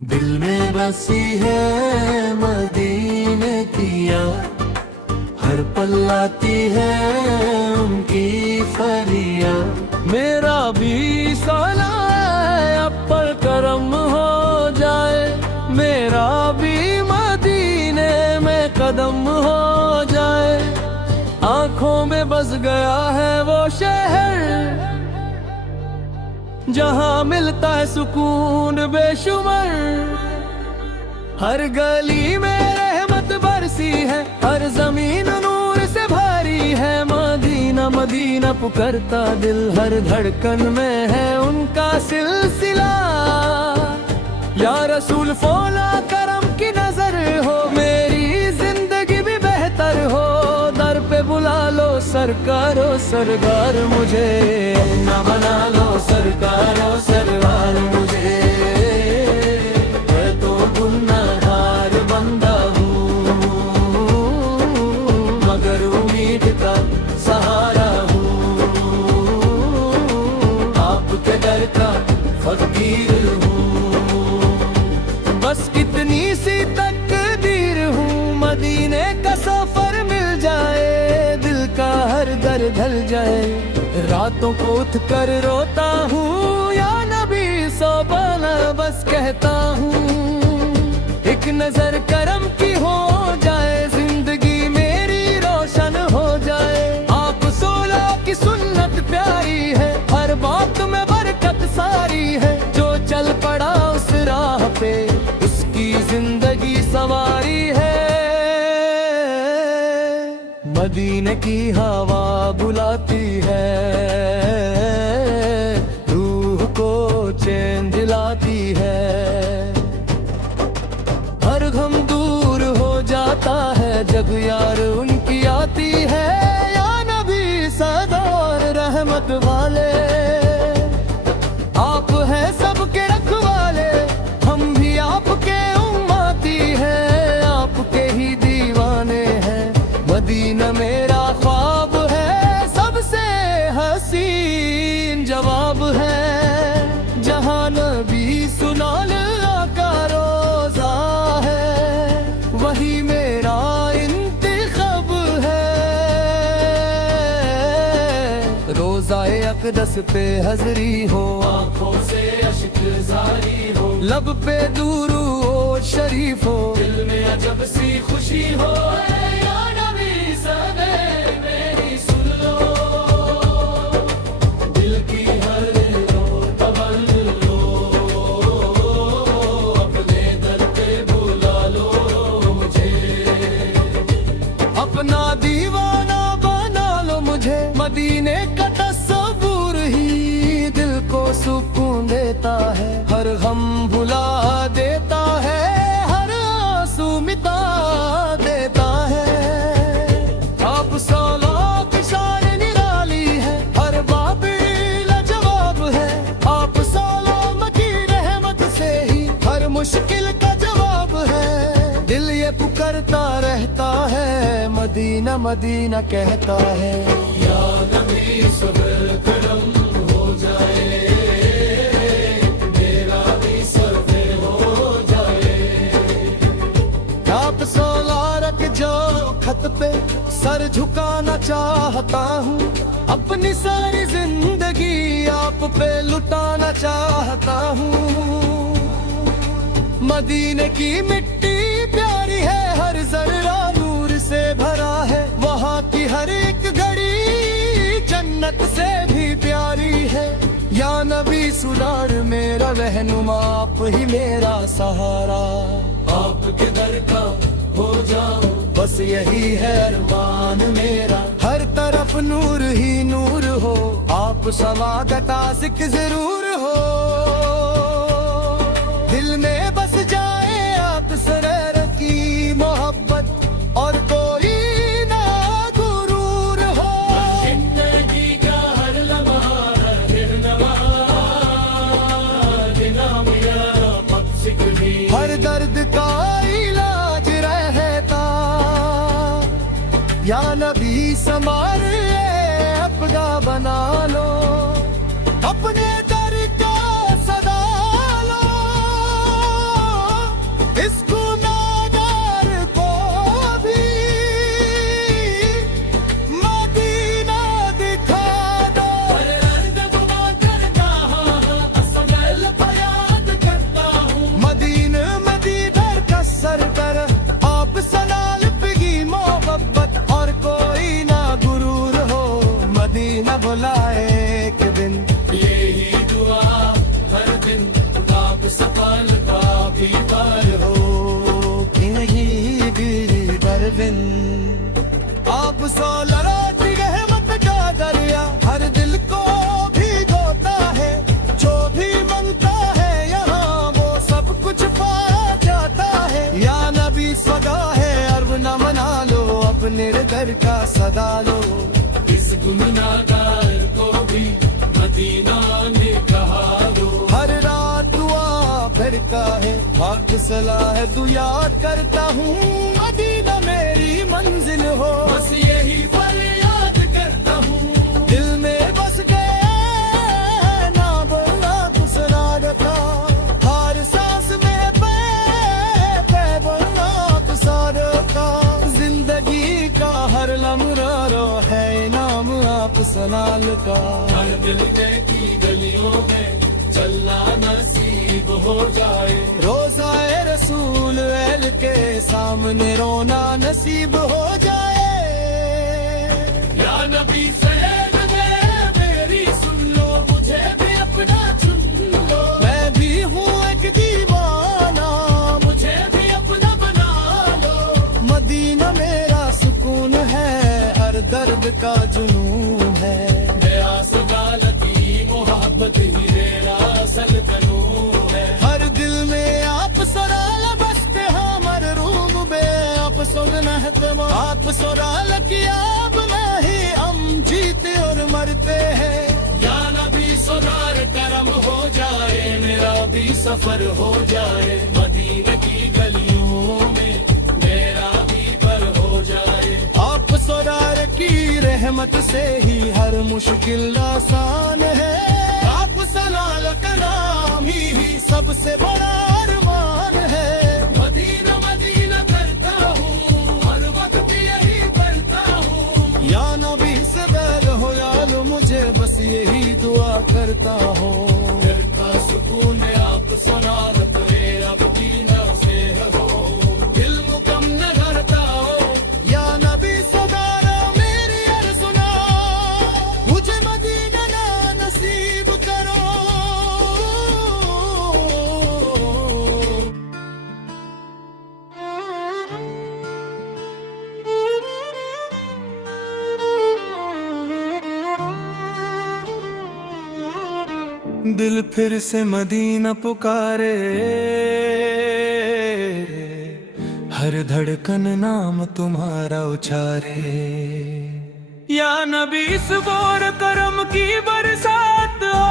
दिल में बसी है मदीने की याद, हर पल आती है उनकी फरियाद। मेरा भी साला है अब पर करम हो जाए, मेरा भी मदीने में कदम हो जाए। आंखों में बस गया है वो शहर, जहाँ मिलता है सुकून बेशुमार। हर गली में रहमत बरसी है, हर जमीन नूर से भरी है। मदीना मदीना पुकारता दिल, हर धड़कन में है उनका सिलसिला। या रसूल फौला करम की नजर हो, मेरी जिंदगी भी बेहतर हो। दर पे बुला लो सरकारो सरकार, मुझे अपना बना लो सरकारो सरकार। मुझे मैं तो गुनहगार बंदा हूँ, मगर उम्मीद का सहारा हूँ। आपके दर का फकीर हूँ, बस इतनी सी तकदीर हूँ। मदीने का सफर मिल जाए, दिल का हर दर ढल जाए। रातों को उठ कर रोता हूँ, या नबी सोबाना बस कहता हूँ। एक नजर करम की हो जाए, जिंदगी मेरी रोशन हो जाए। आप सोला की सुन्नत प्यारी है, हर बात में बरकत सारी है। जो चल पड़ा उस राह पे, उसकी जिंदगी सवारी है। मदीने की हवा बुलाती है, रूह को चैन दिलाती है। हर गम दूर हो जाता है जब यार उनकी आती है। या नबी सरदार रहमत वाले, आप हैं सबके रखवाले। हम भी आपके उम्मती हैं, आपके ही दीवाने हैं। मदीना मेरा ख्वाब है, सबसे हसीन जवाब है। जहाँ नबी सुनाल का रोजा है, वही मेरा इंतखाब है। रोज़ाए अक़दस पे हज़री हो, आँखों से अश्क जारी हो। लब पे दुरूद शरीफ हो, दिल में अजब सी खुशी हो। अपना दीवाना बना लो मुझे, मदीने का तस्वूर ही दिल को सुकून देता है। हर गम भुला देता है, हर आंसू मिटा देता है। आप सौलाक शान निराली है, हर बाबी लाजवाब है। आप सलाम की रहमत से ही हर मुश्किल का जवाब है। दिल ये पुकारता रहता है, मदीना मदीना कहता है। या नबी सब्र करम हो जाए, मेरा भी सफर हो जाए। आप सोला रख जाओ खत पे, सर झुकाना चाहता हूँ। अपनी सारी जिंदगी आप पे लुटाना चाहता हूँ। मदीने की मिट्टी प्यारी है, हर जर्रा नूर से भरा है। वहाँ की हर एक घड़ी जन्नत से भी प्यारी है। या नबी सुनार मेरा रहनुमा, आप ही मेरा सहारा। आपके दर का हो जाऊं, बस यही है अरमान मेरा। हर तरफ नूर ही नूर हो, आप समागत आशिक जरूर हो। दिल में बस जाए आप सरर की मोहब्बत, और कोई ना गुरूर हो। जिंदगी का हर लम्हा हर दर्द का इलाज रहता। या नबी समार अपना बना लो, अपने दर का सदा लो। मोमिन। आप सोलरात रहमत का दरिया हर दिल को भिगोता है। जो भी मांगता है यहाँ वो सब कुछ पा जाता है। या नबी सदा है अर्ब न मना लो, अपने दर का सदा लो। इस गुमनागार को भी मदीना ने कहा दो। हर रात दुआ फिरका है, हक सलाह है, तू याद करता हूँ मदीना मेरी मंजिल हो। बस यही फरियाद करता हूँ, दिल में बस गया ना बोलना कुसना रखा। हर सांस में पे बोलना कुसा रखा। जिंदगी का हर लम्हा रो है इनाम आप सलाल का। हर दिल की गलियों में चलना नसीब हो जाए। रोज़ाए रसूल एल के सामने रोना नसीब हो जाए। या नबी सैयद मेरी सुन लो, मुझे भी अपना चुन लो। मैं भी हूँ एक दीवाना, मुझे भी अपना बना लो। मदीना मेरा सुकून है, हर दर्द का जुनून है। मेरा सगालती मोहब्बत ही मेरा असल कानून है। हर दिल में आप सराल बसते हमर रूम में। आप सोना है आप सराल की आप नहीं हम जीते और मरते हैं। या नबी सुधार करम हो जाए, मेरा भी सफर हो जाए। मदीने की गलियों में मेरा भी पर हो जाए। आप सरार की रहमत से ही हर मुश्किल आसान है। आप सलाल का नाम ही सबसे बड़ा अरमान है। मदीना मदीना करता हूँ, हर वक्त यही करता हूँ। या नबी से बैर हो यालो, मुझे बस यही दुआ करता हूँ। दिल का सुकून आप सुना मेरा मदीना से हो। दिल मुकम न करता हो, या नबी सदारा मेरी अर्जुना, मुझे मदीना ना नसीब करो। दिल फिर से मदीना पुकारे, हर धड़कन नाम तुम्हारा उचारे। या नबी इस बोर करम की बरसात हो,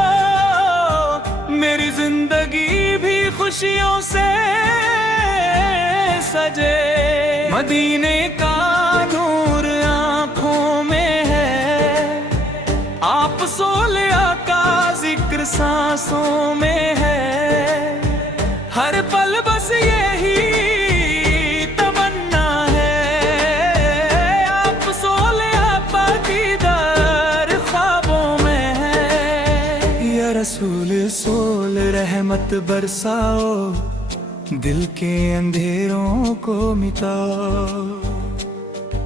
मेरी जिंदगी भी खुशियों से सजे। मदीने का नूर आँखों में है, आप सोलिया का जिक्र सांसों में है। हर पल बस यही तमन्ना है, आप सोलिया का दीदार ख्वाबों में है। या रसूल सोल रहमत बरसाओ, दिल के अंधेरों को मिटाओ।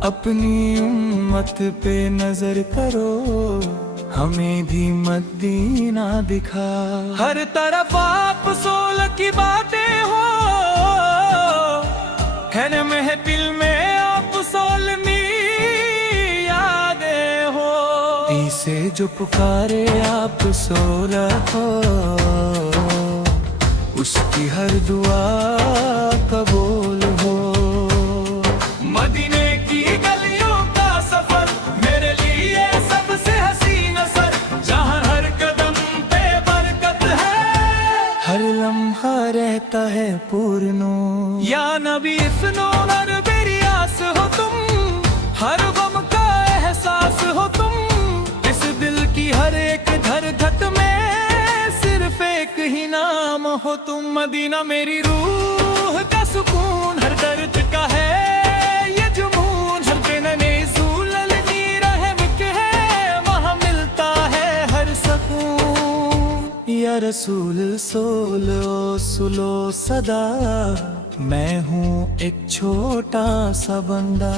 अपनी उम्मत पे नजर करो, हमें भी मदीना दिखा। हर तरफ आप सोल की बातें हो, हर महफिल में आप सोलनी यादें हो। इसे जो पुकारे आप सोला हो, उसकी हर दुआ कबूल हो। मदीने की गलियों का सफर मेरे लिए सबसे हसीन असर, जहाँ हर कदम पे बरकत है, हर लम्हा रहता है पूर्ण। या नबी इस नूर मेरी आस हो तुम, हर गम का एहसास हो तुम। इस दिल की हर एक धड़कन में सिर्फ एक ही नाम हो तुम। मदीना मेरी रूह का सुकून, हर दर्द का है ये जुनून। हर दिन ज़ूलनी रहम के है, वहाँ मिलता है हर सकून। या रसूल सोलो सुलो सदा, मैं हूँ एक छोटा सा बंदा।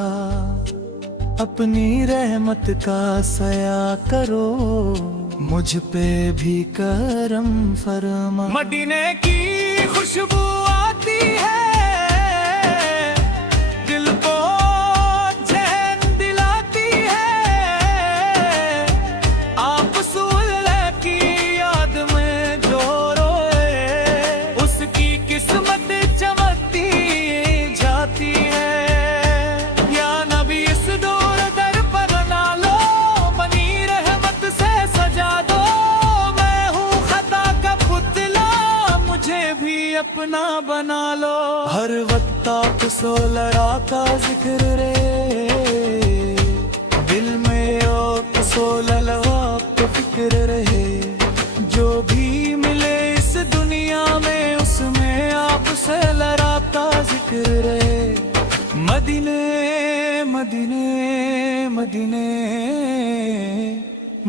अपनी रहमत का सया करो, मुझ पे भी करम फरमा। मदीने की खुशबू आती है, दिल को अपना बना लो। हर वक्त आप सोलरा का जिक्र रे, दिल में आप सोलल आप फिक्र रहे। जो भी मिले इस दुनिया में उसमें आप से लड़ाता जिक्र रहे। मदीने मदीने मदीने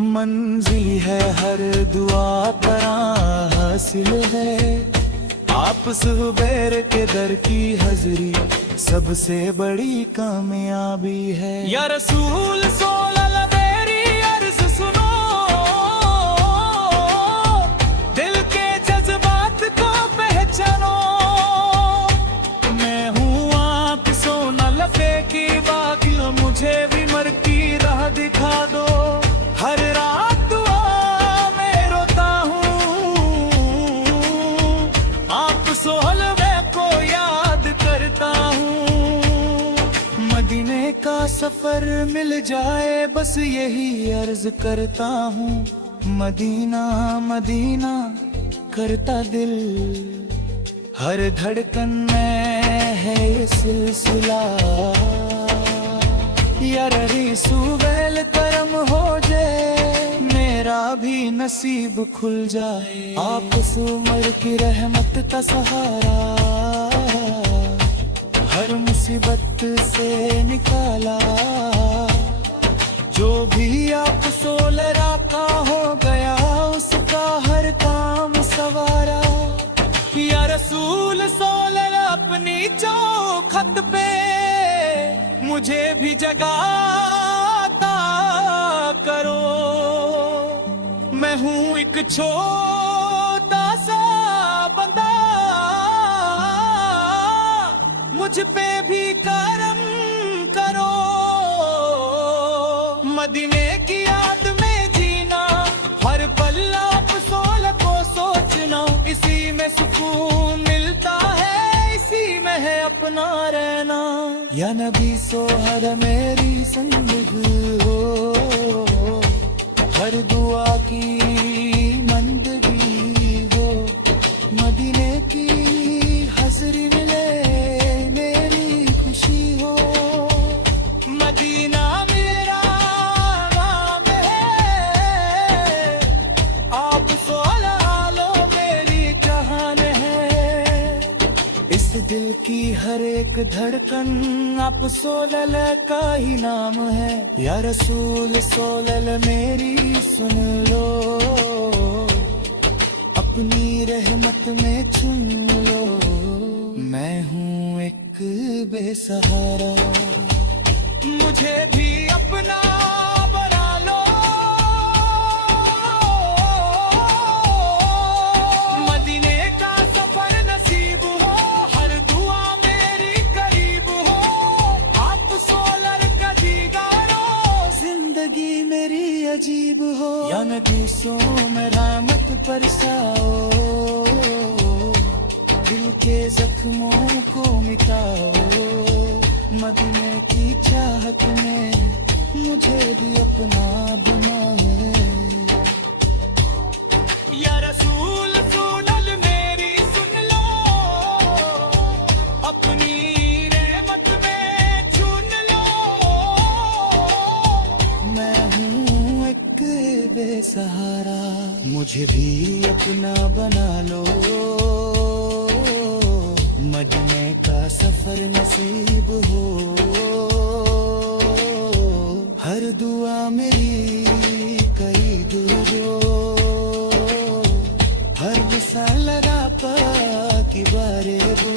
मंजिल है, हर दुआ तरह हासिल है। आप सुबेर के दर की हजरी सबसे बड़ी कामयाबी है। या रसूल सोलल मेरी अर्ज सुनो, दिल के जज्बात को पहचानो। मैं हूँ आप सोनल की बाकी, मुझे भी मर की राह दिखा दो। हर रात दुआ में रोता हूँ, आप सोहलवे को याद करता हूँ। मदीने का सफर मिल जाए बस यही अर्ज करता हूँ। मदीना मदीना करता दिल, हर धड़कन में है ये सिलसिला। यार सुबेल करम हो जाए, मेरा भी नसीब खुल जाए। आप उमर की रहमत का सहारा, हर मुसीबत से निकाला। जो भी आप सोलरा का हो गया, उसका हर काम सवारा। या रसूल सोलर अपनी चौखट पे मुझे भी जगाता करो। मैं हूँ एक छोटा सा बंदा, मुझ पे भी करम करो। मदीने की याद में जीना, हर पल आप सोल को सोचना। इसी में सुकून मिलता है, इसी में है अपना रहना। या नबी सोहर मेरी संग हो, हर दुआ की मंदगी हो। मदीने की हजरी मिले मेरी खुशी हो। मदीना मेरा नाम है, आप सोलह लो मेरी जहान है। इस दिल की हर एक धड़कन आप सोलल का ही नाम है। या रसूल सोलल मेरी सुन लो, अपनी रहमत में चुन लो। मैं हूँ एक बेसहारा, मुझे भी अपना बना लो। मदीने का सफर नसीब हो, हर दुआ मेरी करीब हो। आप सोलर का दीदारो, जिंदगी मेरी अजीब हो। या नबी सो में रहमत बरसाओ, दिल के जख्मों को मिटाओ। मदीने की चाहत में मुझे भी अपना बना है। या रसूल सोनल मेरी सुन लो, अपनी रहमत में चुन लो। मैं हूँ एक बेसहारा, मुझे भी अपना बना लो। मदीने का सफर नसीब हो, हर दुआ मेरी करीब हो। हर मिसाल रापा की बारे हो,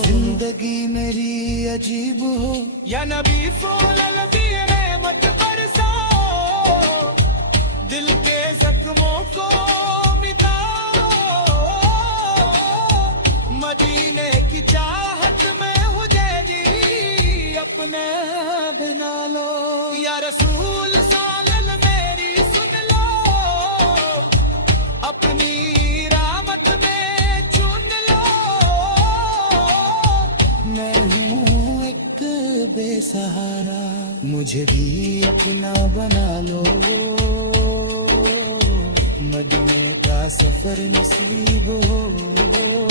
जिंदगी मेरी अजीब हो। या नबी सोलल दी रहमत बरसाओ, दिल के जख्मों को मदीने की चाहत में हो जाएगी, अपने बना लो। या रसूल सालल मेरी सुन लो, अपनी रहमत में चुन लो। मैं हूँ एक बेसहारा, मुझे भी अपना बना लो। मदीने का सफर नसीब हो